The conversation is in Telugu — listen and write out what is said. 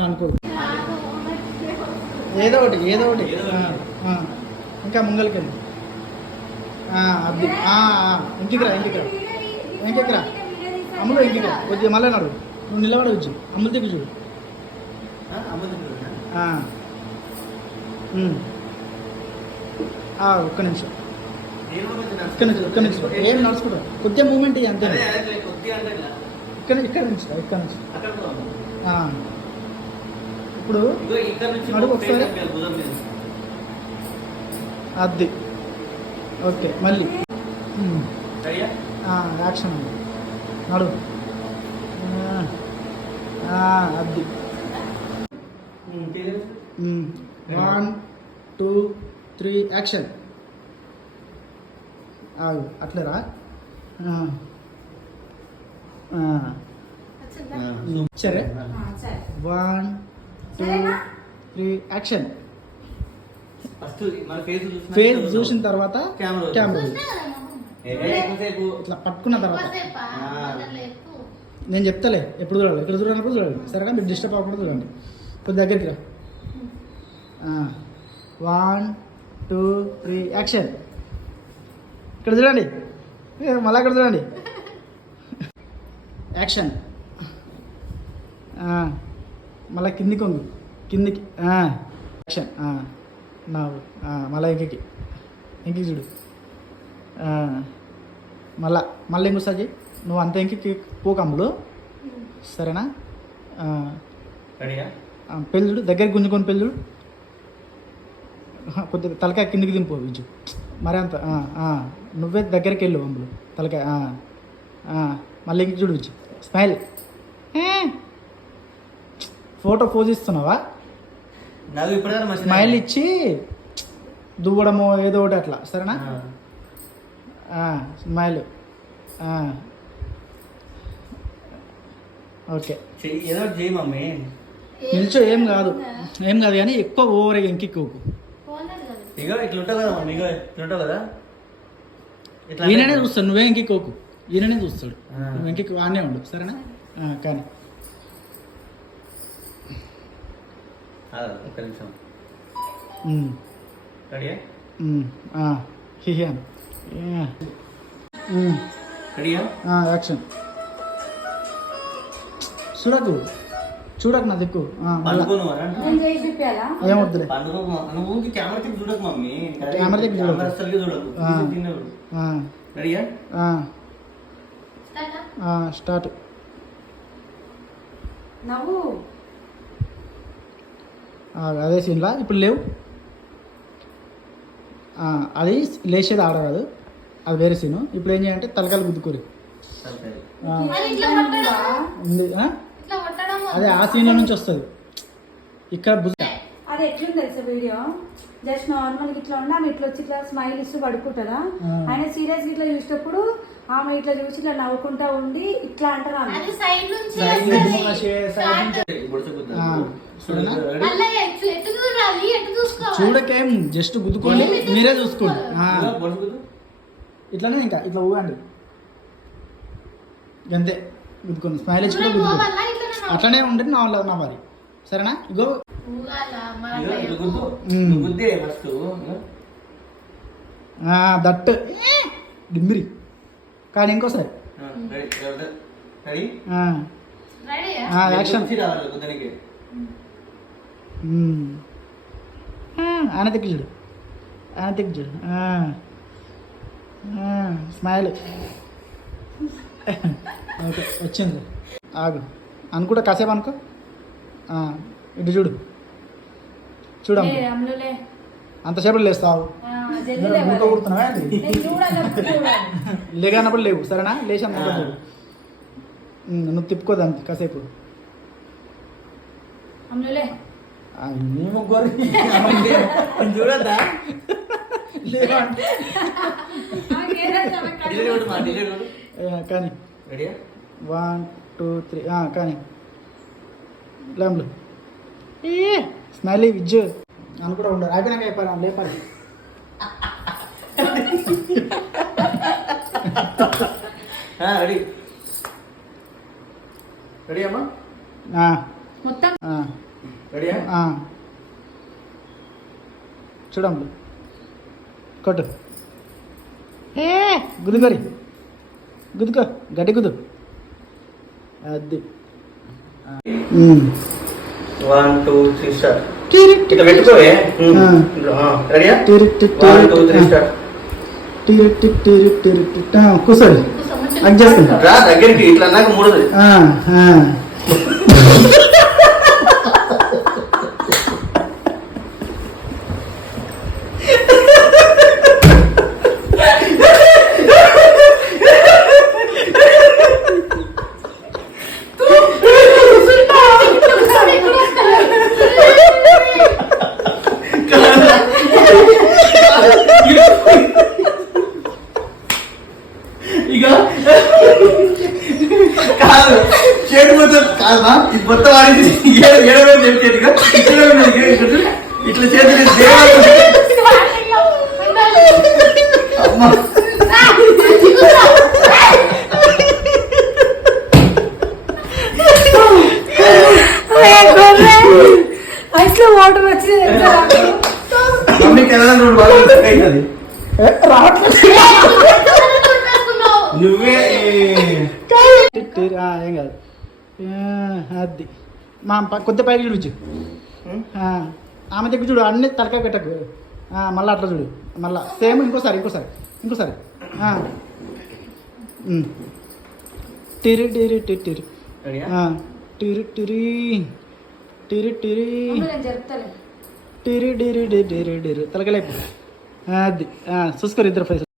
ఇట్లా అనుకో, ఏదో ఒకటి ఇంకా ముంగలికి వెళ్ళి అది ఇంటికి రా అమ్ముడు ఇంటికి రా కొద్దిగా మళ్ళీ నడు, నువ్వు నిలబడి వచ్చి అమ్ముల దగ్గర చూడు. ఒక్క నిమిషం ఏం నడుచుకుంటావు, కొద్దిగా మూమెంట్ ఇయ్యి అంతే. ఇక్కడ నుంచి ఇప్పుడు నడుపు ఒకసారి అది ఓకే. మళ్ళీ యాక్షన్ నడు అది 1 2 3 యాక్షన్. అట్లేరా సరే 1 2 3 యాక్షన్. ఫేస్ చూసిన తర్వాత కెమెరా ఇట్లా పట్టుకున్న తర్వాత నేను చెప్తాలే ఎప్పుడు చూడాలి, ఇక్కడ చూడనప్పుడు చూడండి సరేనా, మీరు డిస్టర్బ్ అవ్వకుండా చూడండి. కొద్ది దగ్గరికి రా 1 2 3 యాక్షన్. ఇక్కడ చూడండి, మళ్ళీ ఇక్కడ చూడండి యాక్షన్. మళ్ళీ కిందికి ఉంది, కిందికి యాక్షన్. మళ్ళీ ఇంటికి చూడు, మళ్ళీ ఇంకోసారి నువ్వు అంత ఇంటికి పోకమ్ములు సరేనా. పెళ్ళుడు దగ్గరికి గుంజుకొని పెళ్ళుడు, కొద్దిగా తలకాయ కిందికి దింపు విజు మరి అంత నువ్వే దగ్గరికి వెళ్ళు అమ్ములు తలకాయ. మళ్ళీ ఇంక చూడు విజు స్మైల్. ఫోటో పోజ్ ఇస్తున్నావా, స్మైల్ ఇచ్చి దువ్వడము ఏదో ఒకటి అట్లా సరేనా. Smile okay. ఏదో చేయి మమ్మీ, నిల్చో ఏం కాదు కానీ ఎక్కువ ఓవర్ ఇంకెక్కువకు. ఈయననే చూస్తాడు, నువ్వే ఇంకెక్కువకు, ఈయననే చూస్తాడు, నువ్వు ఇంకెక్కు ఆనే ఉండు సరేనా. కానీ ఒక్క నిమిషం యాక్షన్. చూడకు నా దిక్కు ఏమొద్దులే, స్టార్ట్. అదే సీన్లా ఇప్పుడు లేవు, అది లేచేది ఆడరాదు, అది వేరే సీను. ఇప్పుడు ఏం చేయాలంటే తలకాయలు గుద్దుకోరు ఉంది, అదే ఆ సీన్ల నుంచి వస్తుంది. ఇక్కడ అది ఎట్లుంది తెలుసా వీడియో, జస్ట్ నార్మల్ ఇట్లా ఉండి ఆమె ఇట్లా వచ్చి ఇట్లా స్మైల్ ఇస్తూ పడుకుంటారా, ఆయన సీరియస్ ఇట్లా చూసేటప్పుడు ఆమె ఇట్లా చూసి ఇట్లా నవ్వుకుంటా ఉండి ఇట్లా అంటారు. చూడకేం జస్ట్ గుద్దుకోండి, మీరే చూసుకోండి. ఇట్లానే ఇంకా ఇట్లా ఊగండి అంతే, గుద్దుకోండి స్మైల్ ఇచ్చి కూడా గుద్దుకోండి. అట్లనే ఉండేది నా వాళ్ళ నా వారి సరేనా. ఇగో దట్ డిమ్మిరి కానీ ఇంకోసారి యాక్షన్. ఆయన దగ్గర చూడు, స్మైల్. ఓకే వచ్చింది, ఆగు అనుకుంటా కాసేపు అనుకో. ఇటు చూడమ్మ, అంతసేపు లేస్తావు, కూడుతున్నావా లేగనప్పుడు లేవు సరేనా. లేచాం నువ్వు తిప్పుకోదానికి కాసేపు. చూడద్దా కానీ 1 2 3 కానీ లేంలు స్మైలీ విజ్జు అని కూడా ఉండదు. అయిపోయినాక అయిపోయాను లేపాలి. రెడీ అమ్మా మొత్తం చూడమ్ములు కొట్టు ఏ గుద్దుకోరి గుద్దుకో గట్టి గుద్దు అది 1 2 3 స్టార్ట్ ఇట్లా పెట్టుకోవే రెడీయా 1 2 3 స్టార్ట్ కూర్చోండి అది చేసుకుంటా రా దగ్గరికి ఇట్లా అన్నాక మూడోది ఇక కాదు చేడు మొత్తం కాదా ఇది మొత్తం వాడింది ఏడవే చెప్తే ఇట్లా చేతి అమ్మా ఐస్ లో వాటర్ వచ్చి మమ్మీకి ఎలా అవుతుంది నువ్వే ఏం కాదు అది మా కొద్ది పైకి చూడచ్చు ఆమె దగ్గర చూడు అన్ని తలకాయ పెట్టకు మళ్ళీ అట్లా చూడు మళ్ళీ సేమ్ ఇంకోసారి టిరి టిరి టిరి టిరి టిరి టిరి టిరి చెప్తాను టిరి డిరి డిరి డిరి తలకలేపు అది చూసుకోరు ఇద్దరు ఫైస్